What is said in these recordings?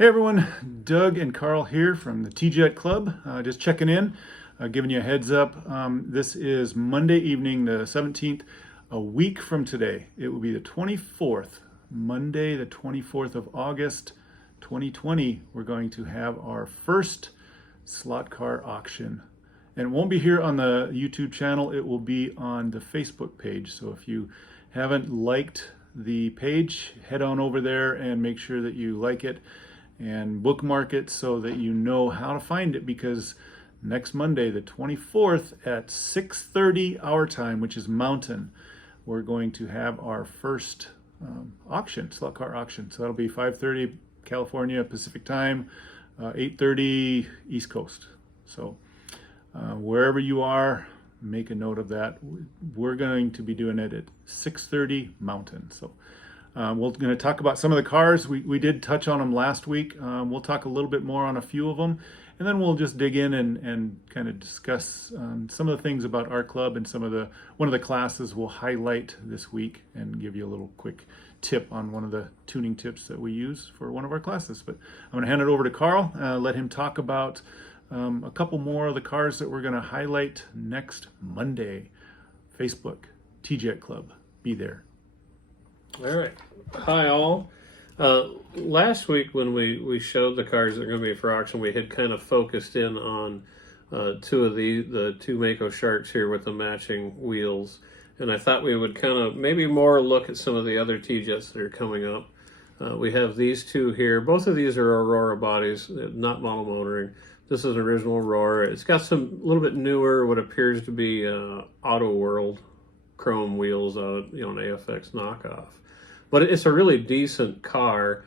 Hey everyone, Doug and Carl here from the TJet Club. Just checking in, giving you a heads up. This is Monday evening, the 17th, a week from today. It will be the 24th, Monday, the 24th of August, 2020. We're going to have our first slot car auction. And it won't be here on the YouTube channel, it will be on the Facebook page. So if you haven't liked the page, head on over there and make sure that you like it and bookmark it so that you know how to find it, because next Monday, the 24th at 6:30 our time, which is Mountain, we're going to have our first auction, slot car auction. So that'll be 5:30 California Pacific time, 8:30 East Coast. So wherever you are, make a note of that. We're going to be doing it at 6:30 Mountain. So we're going to talk about some of the cars. We did touch on them last week. We'll talk a little bit more on a few of them, and then we'll just dig in and kind of discuss some of the things about our club and one of the classes we'll highlight this week and give you a little quick tip on one of the tuning tips that we use for one of our classes. But I'm going to hand it over to Carl, let him talk about a couple more of the cars that we're going to highlight next Monday. Facebook, TJet Club, be there. All right. Hi, all. Last week when we showed the cars that are going to be for auction, we had kind of focused in on two of the two Mako Sharks here with the matching wheels. And I thought we would kind of maybe more look at some of the other T-Jets that are coming up. We have these two here. Both of these are Aurora bodies, not monomotoring. This is an original Aurora. It's got some little bit newer, what appears to be Auto World chrome wheels on, an AFX knockoff. But it's a really decent car.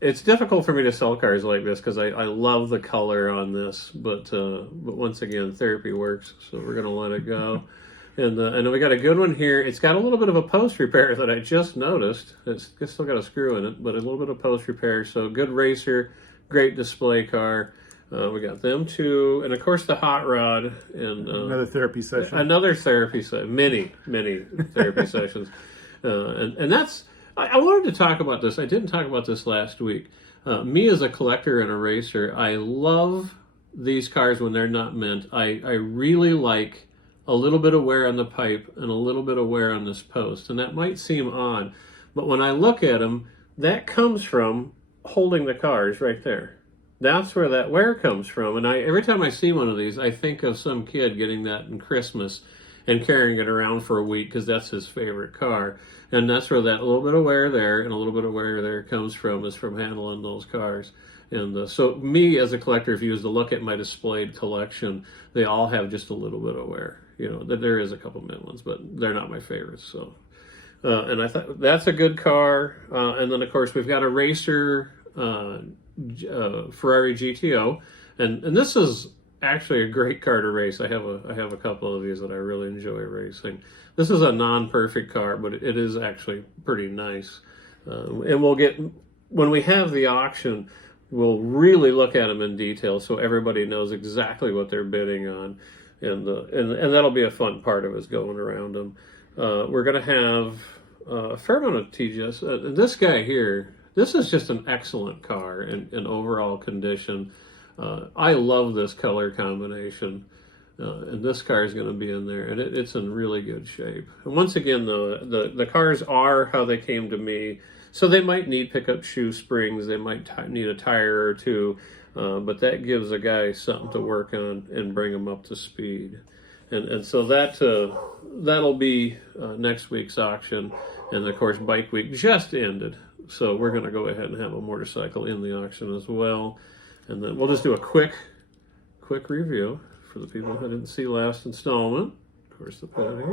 It's difficult for me to sell cars like this because I love the color on this, but once again, therapy works, so we're going to let it go. And then we got a good one here. It's got a little bit of a post repair that I just noticed. It's still got a screw in it, but a little bit of post repair. So good racer, great display car. We got them two, and of course the hot rod and another therapy session. Another therapy session. Many therapy sessions, and that's. I wanted to talk about this. I didn't talk about this last week. Me as a collector and a racer, I love these cars when they're not mint. I really like a little bit of wear on the pipe and a little bit of wear on this post, and that might seem odd, but when I look at them, that comes from holding the cars right there. That's where that wear comes from. And every time I see one of these, I think of some kid getting that in Christmas and carrying it around for a week because that's his favorite car. And that's where that little bit of wear there and a little bit of wear there comes from, is from handling those cars. And so me as a collector, if you was to look at my displayed collection, they all have just a little bit of wear. There is a couple mint ones, but they're not my favorites. So, and I thought that's a good car. And then of course we've got a racer, Ferrari GTO, and this is actually a great car to race. I have a couple of these that I really enjoy racing. This is a non-perfect car, but it is actually pretty nice. And we'll get, when we have the auction, we'll really look at them in detail so everybody knows exactly what they're bidding on, and that'll be a fun part of us going around them. We're going to have a fair amount of TJs. This guy here. This is just an excellent car in overall condition. I love this color combination, and this car is going to be in there, and it's in really good shape. And once again, the cars are how they came to me, so they might need pickup shoe springs, they might need a tire or two, but that gives a guy something to work on and bring them up to speed. And so that'll be next week's auction, and of course Bike Week just ended. So we're going to go ahead and have a motorcycle in the auction as well. And then we'll just do a quick review for the people who didn't see last installment. Of course, the petty.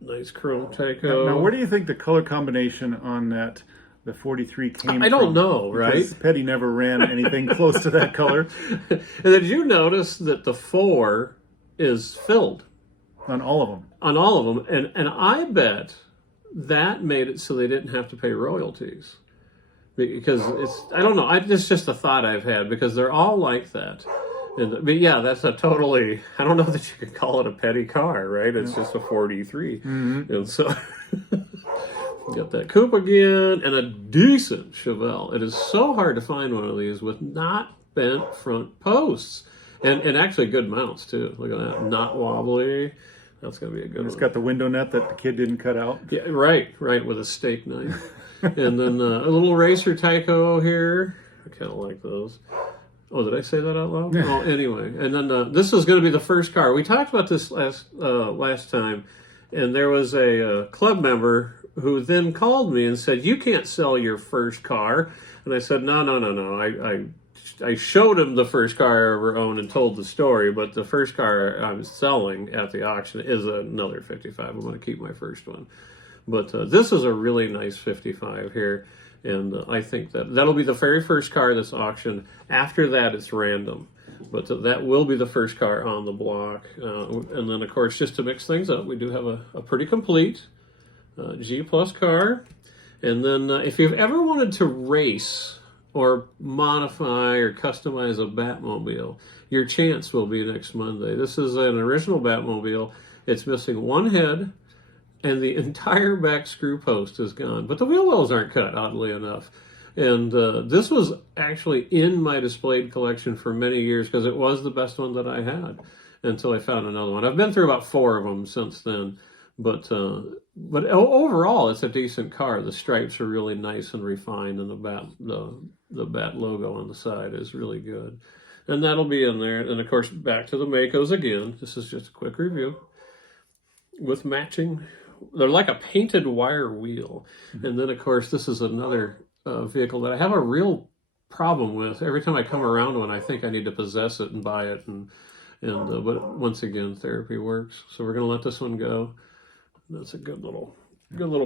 Nice chrome Tyco. Now, where do you think the color combination on the 43 came from? I don't know, right? Because Petty never ran anything close to that color. And did you notice that the 4 is filled? On all of them. On all of them. And I bet that made it so they didn't have to pay royalties, because I don't know, it's just a thought I've had, because they're all like that. But yeah, that's a totally, I don't know that you could call it a petty car, right? It's just a 43. Mm-hmm. And so Got that coupe again, and a decent Chevelle. It is so hard to find one of these with not bent front posts. And actually good mounts, too. Look at that. Not wobbly. That's going to be a good one. It's got the window net that the kid didn't cut out. Yeah, right, with a steak knife. And then a little racer Tyco here. I kind of like those. Oh, did I say that out loud? Oh, anyway. And then this is going to be the first car. We talked about this last time, and there was a club member who then called me and said, "You can't sell your first car." And I said, No. I showed him the first car I ever owned and told the story, but the first car I'm selling at the auction is another 55. I'm going to keep my first one. But this is a really nice 55 here, and I think that'll be the very first car that's auctioned. After that, it's random. But that will be the first car on the block. And then, of course, just to mix things up, we do have a pretty complete G Plus car. And then if you've ever wanted to race or modify or customize a Batmobile, your chance will be next Monday. This is an original Batmobile. It's missing one head, and the entire back screw post is gone. But the wheel wells aren't cut, oddly enough. And this was actually in my displayed collection for many years because it was the best one that I had until I found another one. I've been through about 4 of them since then. But overall, it's a decent car. The stripes are really nice and refined, and the bat logo on the side is really good. And that'll be in there. And of course, back to the Makos again. This is just a quick review with matching. They're like a painted wire wheel. Mm-hmm. And then, of course, this is another vehicle that I have a real problem with. Every time I come around one, I think I need to possess it and buy it. But once again, therapy works. So we're going to let this one go. That's a good little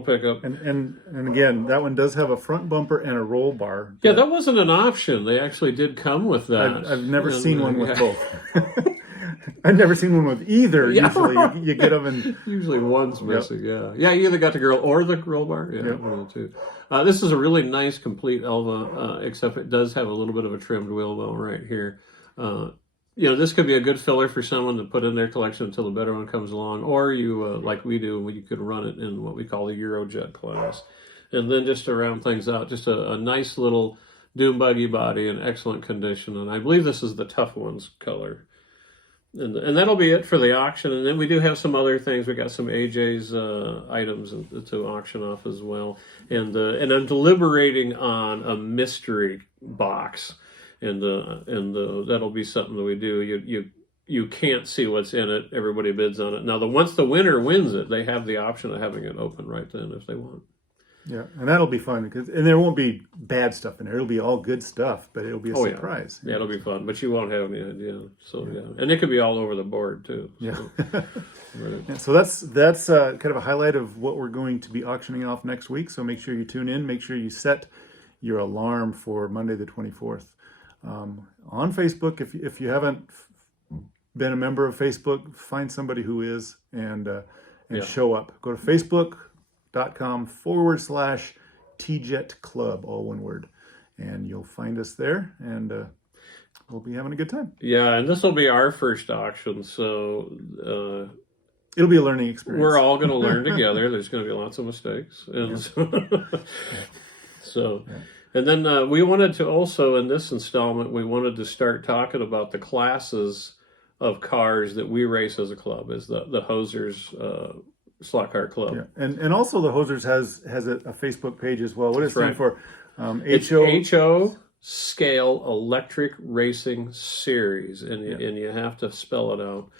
pickup. And again, that one does have a front bumper and a roll bar. Yeah, that wasn't an option. They actually did come with that. I've never seen one with both. I've never seen one with either. Yeah. Usually you get them and... Usually one's missing, yeah. Yeah, you either got the grill or the roll bar. Yeah, one of the two. This is a really nice, complete Elva, except it does have a little bit of a trimmed wheel well right here. This could be a good filler for someone to put in their collection until the better one comes along, or you, like we do, you could run it in what we call the Eurojet class. And then just to round things out, just a nice little dune buggy body in excellent condition. And I believe this is the Tough Ones color. And that'll be it for the auction. And then we do have some other things. We got some AJ's items to auction off as well. And I'm deliberating on a mystery box. And that'll be something that we do. You can't see what's in it. Everybody bids on it. Now, once the winner wins it, they have the option of having it open right then if they want. Yeah, and that'll be fun and there won't be bad stuff in there. It'll be all good stuff, but it'll be a surprise. Yeah, it'll be fun, but you won't have any idea. So and it could be all over the board too. So. Yeah. Right. Yeah, so that's kind of a highlight of what we're going to be auctioning off next week. So make sure you tune in. Make sure you set your alarm for Monday the 24th. On Facebook, if you haven't been a member of Facebook, find somebody who is and show up. Go to Facebook.com/TJet Club, all one word, and you'll find us there, and we'll be having a good time. Yeah, and this will be our first auction, so it'll be a learning experience. We're all going to learn together. There's going to be lots of mistakes, and so. Yeah. And then we wanted to also, in this installment, we wanted to start talking about the classes of cars that we race as a club, as the Hosers Slot Car Club. Yeah. And also the Hosers has a Facebook page as well. What does it stand for? It's HO Scale Electric Racing Series, and you have to spell it out.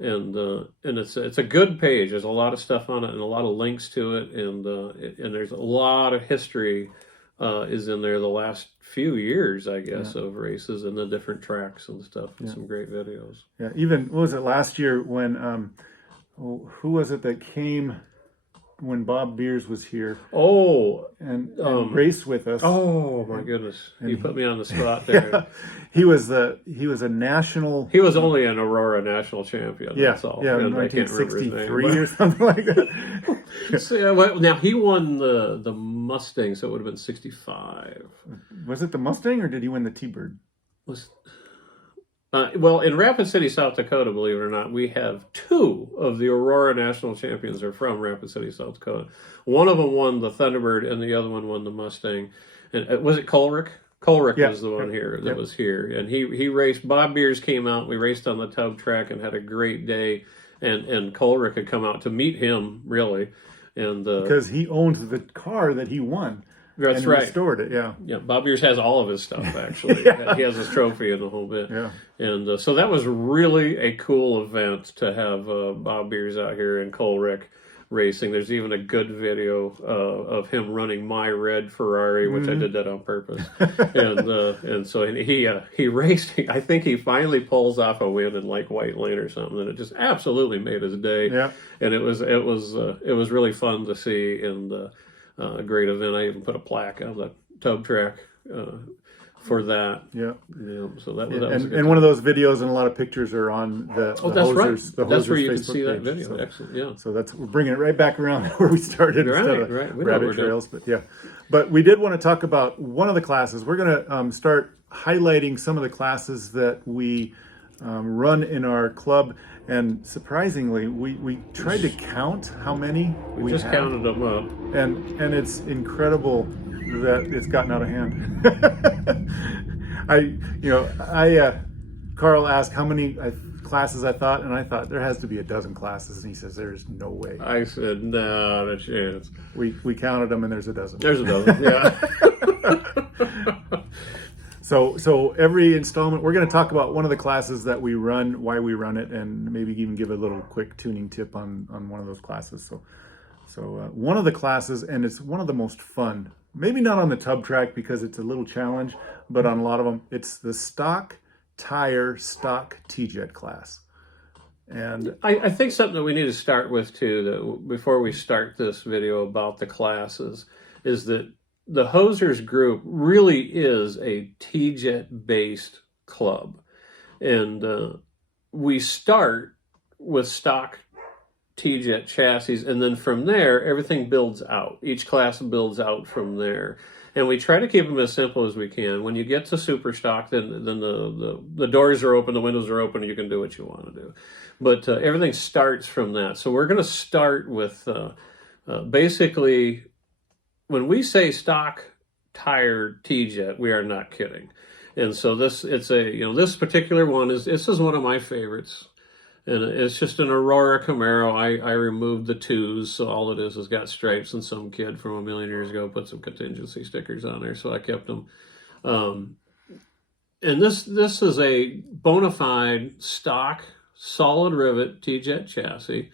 And it's a good page. There's a lot of stuff on it and a lot of links to it, and there's a lot of history is in there the last few years, I guess, of races and the different tracks and stuff. And some great videos. Yeah, even, what was it, last year when, who was it that came when Bob Beers was here? Oh. And raced with us. Oh, my goodness. You put me on the spot there. Yeah, he was a national... He was only an Aurora national champion, that's all. Yeah, in 1963 or something like that. So, now, he won the Mustang, so it would have been 65. Was it the Mustang, or did he win the T-Bird? Well, in Rapid City, South Dakota, believe it or not, we have two of the Aurora national champions are from Rapid City, South Dakota. One of them won the Thunderbird, and the other one won the Mustang. And was it Colrick? Colrick Yeah. was the one here that Yep. was here, and he raced. Bob Beers came out. We raced on the tub track and had a great day. And Colrick had come out to meet him, really, and Because he owns the car that he won. that's and right. restored it, yeah. Yeah, Bob Beers has all of his stuff, actually. Yeah. He has his trophy and the whole bit. Yeah. And so that was really a cool event to have Bob Beers out here in Colrick racing. There's even a good video of him running my red Ferrari, which I did that on purpose. And so he raced. I think he finally pulls off a win in like White Lane or something, and it just absolutely made his day. Yeah. And it was really fun to see, and a great event. I even put a plaque on the tub track for that. Yeah. So that was And one of those videos and a lot of pictures are on the Oh, that's right. Hosers, the That's where Hosers you can Facebook see that page. video. So, Excellent. Yeah. so we're bringing it right back around where we started Right, instead of right. We know what we're rabbit doing. trails. But yeah, but we did want to talk about one of the classes. We're going to start highlighting some of the classes that we run in our club. And surprisingly, we tried to count how many we Just have. counted them up. And it's incredible that it's gotten out of hand. Carl asked how many classes I thought, and I thought there has to be a dozen classes, and he says there's no way. I said, no, not a chance. We counted them, and there's a dozen. There's a dozen. Yeah. So every installment, we're going to talk about one of the classes that we run, why we run it, and maybe even give a little quick tuning tip on one of those classes. So one of the classes, and it's one of the most fun, maybe not on the tub track because it's a little challenge, but on a lot of them, it's the stock tire stock TJet class. And I think something that we need to start with too, that before we start this video about the classes, is that the Hosers group really is a TJet based club, and we start with stock TJet chassis, and then from there everything builds out. Each class builds out from there, and we try to keep them as simple as we can. When you get to super stock, then the doors are open, the windows are open, and you can do what you want to do. But everything starts from that. So we're going to start with basically, when we say stock tire TJet, we are not kidding. And so this particular one this is one of my favorites. And it's just an Aurora Camaro. I removed the twos, so all it is got stripes, and some kid from a million years ago put some contingency stickers on there, so I kept them. And this is a bona fide stock solid rivet TJet chassis.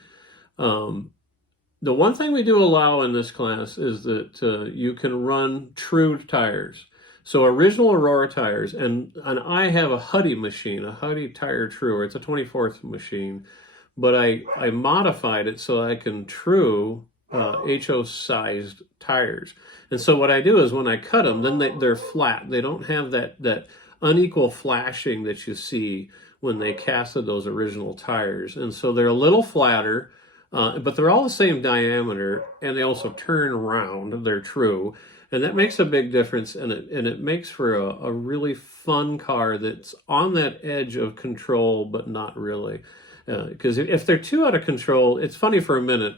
The one thing we do allow in this class is that you can run true tires. So original Aurora tires, and I have a Huddy machine, a Huddy tire truer. It's a 24th machine, but I modified it so I can true HO-sized tires. And so what I do is when I cut them, then they're flat. They don't have that unequal flashing that you see when they casted those original tires. And so they're a little flatter, but they're all the same diameter, and they also turn around. They're true. And that makes a big difference, and it makes for a really fun car that's on that edge of control, but not really. Because if they're too out of control, it's funny for a minute,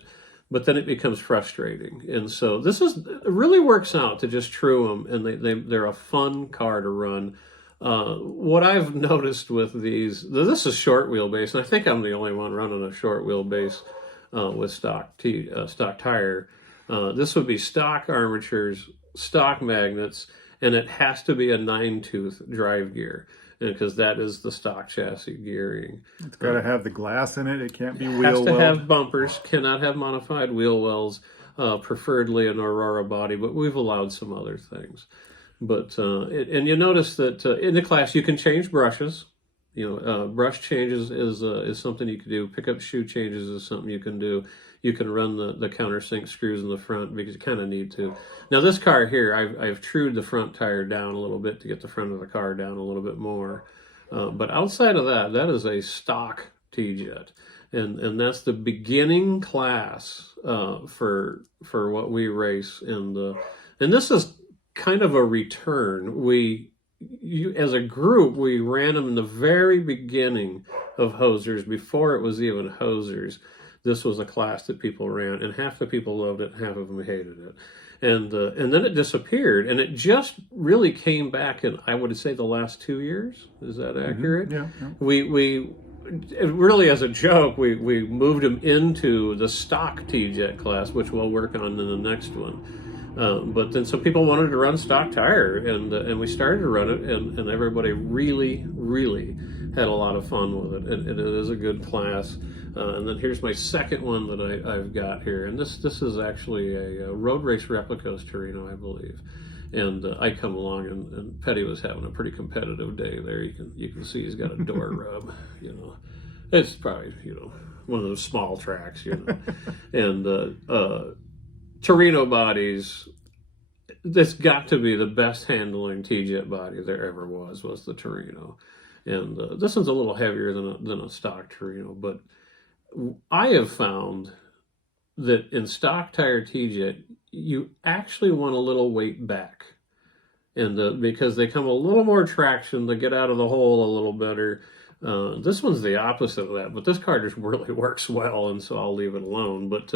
but then it becomes frustrating. And so it really works out to just true them, and they're a fun car to run. What I've noticed with these, this is short wheelbase, and I think I'm the only one running a short wheelbase with stock tire. This would be stock armatures, stock magnets, and it has to be a 9-tooth drive gear, because that is the stock chassis gearing. it's got to have the glass in it. It can't be wheel Has to well. have bumpers, cannot have modified wheel wells, preferably an Aurora body, but we've allowed some other things. But and you notice that in the class you can change brushes. Brush changes is something you can do. Pick up shoe changes is something you can do. You can run the countersink screws in the front because you kind of need to. Now this car here, I've trued the front tire down a little bit to get the front of the car down a little bit more. But outside of that is a stock TJet, and that's the beginning class for what we race. And this is kind of a return. We as a group, we ran them in the very beginning of hosers, before it was even hosers. This was a class that people ran, and half the people loved it, and half of them hated it. And then it disappeared, and it just really came back in, I would say, the last 2 years. Is that accurate? Yeah, yeah. We really, as a joke, we moved them into the stock TJet class, which we'll work on in the next one. But then some people wanted to run stock tire, and we started to run it, and everybody really, really had a lot of fun with it. And it is a good class. And then here's my second one that I've got here, and this is actually a road race Replicos Torino, I believe. And I come along, and Petty was having a pretty competitive day there. You can see he's got a door rub. It's probably one of those small tracks, and Torino bodies. This got to be the best handling TJet body there ever was the Torino, and this one's a little heavier than a stock Torino, but I have found that in stock tire TJet, you actually want a little weight back. And because they come a little more traction, they get out of the hole a little better. This one's the opposite of that, but this car just really works well, and so I'll leave it alone. But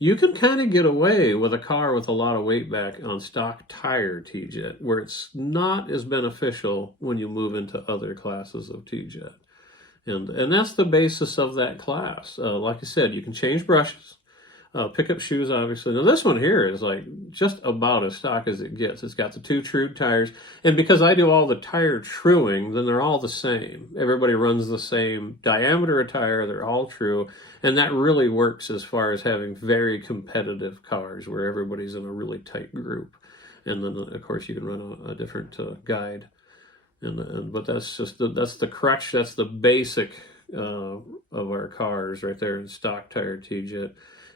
you can kind of get away with a car with a lot of weight back on stock tire TJet, where it's not as beneficial when you move into other classes of TJet. And that's the basis of that class. Like I said, you can change brushes, pick up shoes, obviously. Now this one here is like just about as stock as it gets. It's got the 2 true tires. And because I do all the tire truing, then they're all the same. Everybody runs the same diameter of tire. They're all true. And that really works as far as having very competitive cars where everybody's in a really tight group. And then, of course, you can run a different guide. But that's that's the crutch, that's the basic of our cars right there in stock tire TJet.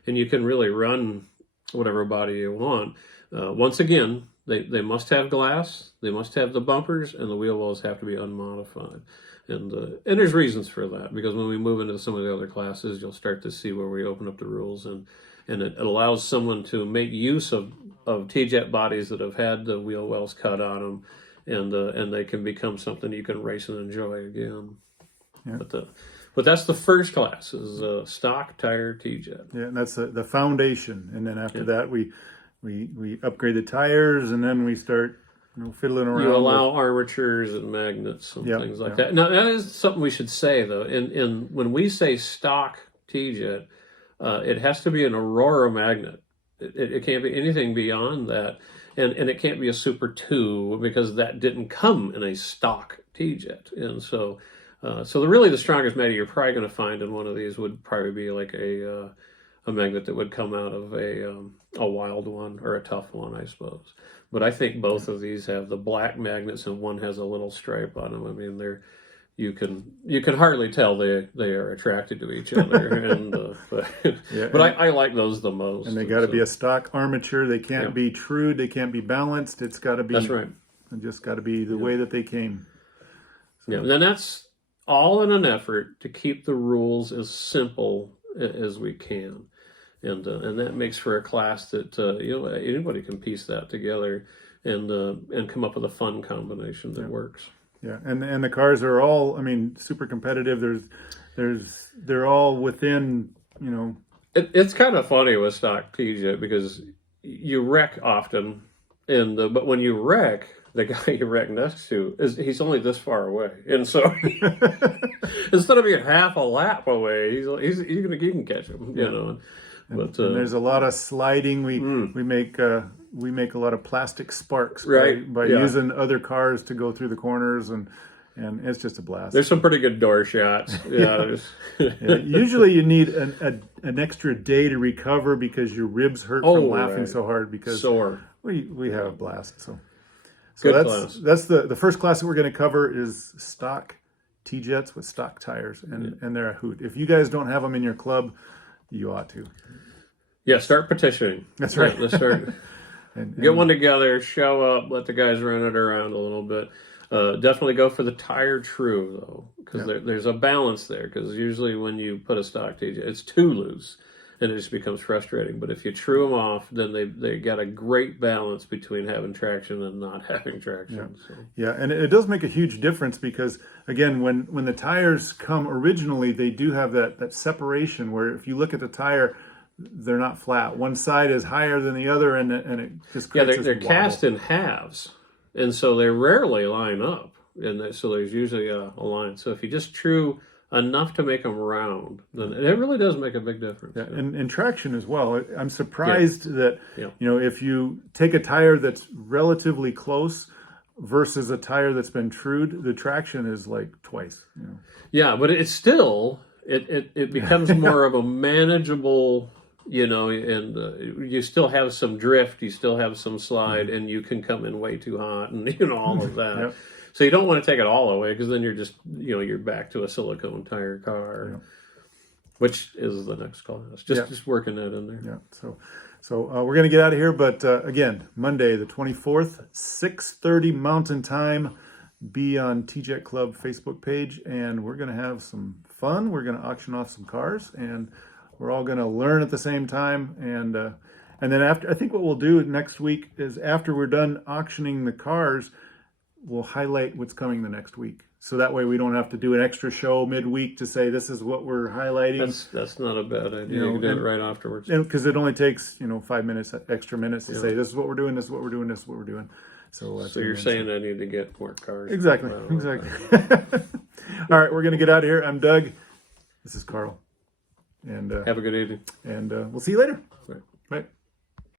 And you can really run whatever body you want. Once again, they must have glass, they must have the bumpers, and the wheel wells have to be unmodified. And there's reasons for that, because when we move into some of the other classes, you'll start to see where we open up the rules, and it allows someone to make use of TJet bodies that have had the wheel wells cut on them, and they can become something you can race and enjoy again. Yeah. But that's the first class, is stock tire TJet. Yeah, and that's the foundation. And then after that, we upgrade the tires, and then we start fiddling around. You allow armatures and magnets and things like that. Now, that is something we should say, though. In when we say stock TJet, it has to be an Aurora magnet. It can't be anything beyond that. And it can't be a Super 2, because that didn't come in a stock TJet. And so the strongest magnet you're probably going to find in one of these would probably be like a magnet that would come out of a wild one or a tough one, I suppose. But I think both of these have the black magnets, and one has a little stripe on them. I mean, you can hardly tell they are attracted to each other. But I like those the most. And they got to be a stock armature. They can't be trued. They can't be balanced. It's got to be. That's right. It just got to be the way that they came. So. Yeah, and then that's all in an effort to keep the rules as simple as we can. And that makes for a class that anybody can piece that together and come up with a fun combination that works. Yeah, and the cars are all, super competitive. They're all within, It's kind of funny with stock TJet, because you wreck often, but when you wreck, the guy you wreck next to he's only this far away, and so instead of being half a lap away, he can catch him, But and there's a lot of sliding. We make a lot of plastic sparks by using other cars to go through the corners, and it's just a blast. There's some pretty good door shots. Usually you need an extra day to recover, because your ribs hurt from laughing so hard, because sore. We have a blast. So class. That's the first class that we're going to cover is stock TJets with stock tires, and they're a hoot. If you guys don't have them in your club, you ought to. Yeah, start petitioning. That's right. Let's start. Get one together, show up, let the guys run it around a little bit. Definitely go for the tire true, though, because there's a balance there. Because usually when you put a stock TJ, it's too loose. and it just becomes frustrating. But if you true them off, then they got a great balance between having traction and not having traction. Yeah, So. yeah, and it does make a huge difference because, again, when the tires come originally, they do have that separation where if you look at the tire, they're not flat. One side is higher than the other, and it just creates they're this cast wobble. in halves, and so they rarely line up, and so there's usually a line. So if you just true enough to make them round, then it really does make a big difference. Yeah, and traction as well. I'm surprised that, Yeah. if you take a tire that's relatively close versus a tire that's been trued, the traction is like twice. Yeah, but it's still, it becomes more of a manageable, and you still have some drift, you still have some slide, and you can come in way too hot, and all of that. Yep. So you don't want to take it all away because then you're just, you're back to a silicone tire car, which is the next class. Just working that in there. Yeah. So we're going to get out of here, but again, Monday the 24th, 6:30 Mountain Time. Be on TJet Club Facebook page, and we're going to have some fun. We're going to auction off some cars, and we're all going to learn at the same time. And then after, I think what we'll do next week is after we're done auctioning the cars, we'll highlight what's coming the next week. So that way we don't have to do an extra show midweek to say this is what we're highlighting. That's not a bad idea. You can do it right afterwards. Because it only takes 5 minutes, extra minutes to say this is what we're doing, this is what we're doing, this is what we're doing. So you're saying I need to get more cars. Exactly. All right, we're going to get out of here. I'm Doug. This is Carl. And have a good evening. And we'll see you later. Right. Bye.